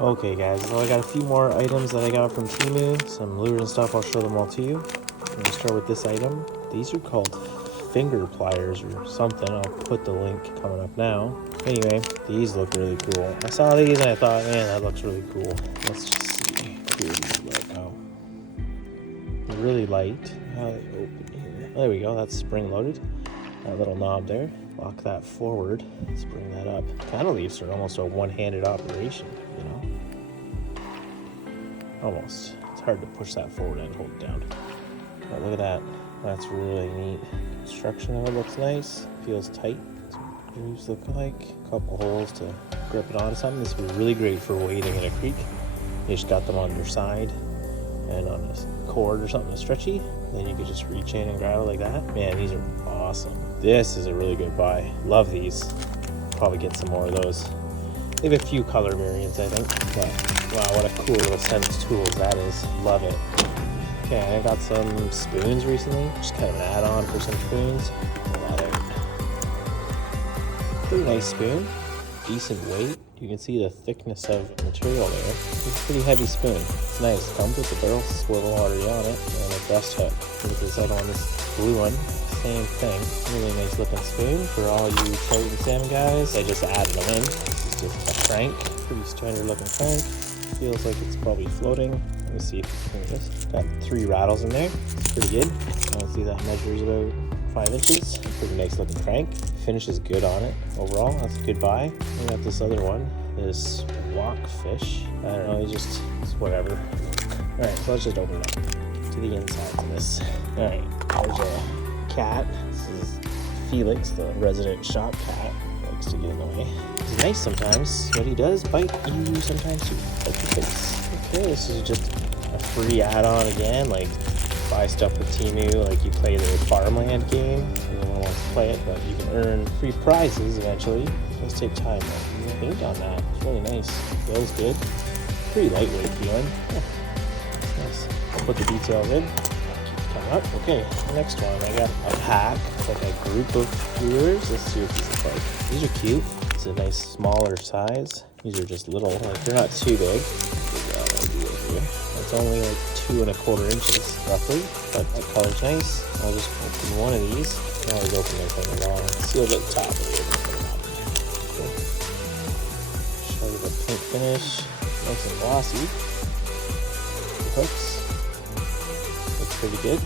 Okay guys, so I got a few more items that I got from Temu, some lures and stuff. I'll show them all to you. I'm gonna start with this item. These are called finger pliers or something. I'll put the link coming up now. Anyway, these look really cool. I saw these and I thought, man, that looks really cool. Let's just see. Here these look. Oh, they're really light. How they open here? Oh, there we go. That's spring loaded. That little knob there. Lock that forward. Let's bring that up. Kind of leaves for almost a one-handed operation, you know. Almost. It's hard to push that forward and hold it down. But look at that. That's really neat. Construction of it looks nice. Feels tight. That's what grooves look like. A couple holes to grip it onto something. This would be really great for wading in a creek. You just got them on your side and on a cord or something stretchy. Then you could just reach in and grab it like that. Man, these are awesome. This is a really good buy. Love these. Probably get some more of those. They have a few color variants, I think. But wow, what a cool little set of tools that is. Love it. Okay, I got some spoons recently. Just kind of an add-on for some spoons. Pull that out. Pretty nice spoon. Decent weight. You can see the thickness of material there. It's a pretty heavy spoon. It's nice. Comes with a barrel swivel already on it and a breast hook. Look at this other one, this blue one. Same thing. Really nice looking spoon for all you trout and salmon guys. I just added them in. This is just a crank. Pretty standard looking crank. Feels like it's probably floating. Let me see. Here it is. Got 3 rattles in there. It's pretty good. I see that measures about 5 inches. Pretty nice looking crank. Finish is good on it. Overall, that's a good buy. I got this other one. This walk fish. I don't know, it's whatever. Alright, so let's just open it up to the inside of this. Alright, there's a cat. This is Felix, the resident shop cat. Likes to get in the way. He's nice sometimes. What he does, bite you sometimes too. Bite your face. Okay, this is just a free add-on again. Like, buy stuff with Temu, like you play the farmland game. Everyone wants to play it, but you can earn free prizes eventually. It does take time though. You paint on that. It's really nice. Feels good. Pretty lightweight feeling. Yeah. Nice. I'll put the details in. Coming up. Okay, next one. I got a pack. It's like a group of lures. Let's see what these look like. These are cute. It's a nice smaller size. These are just little, like they're not too big. It's only like 2 1/4 inches roughly, but the color's nice. I'll just open one of these. I always open everything along. Sealed at the top of it. Okay. Show you the pink finish. Nice and glossy. The hooks. Looks pretty good.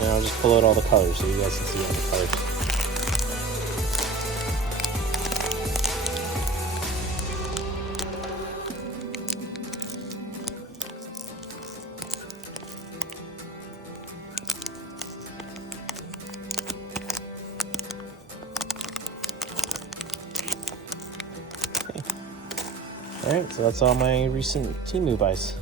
And I'll just pull out all the colors so you guys can see all the colors. Alright, so that's all my recent Temu buys.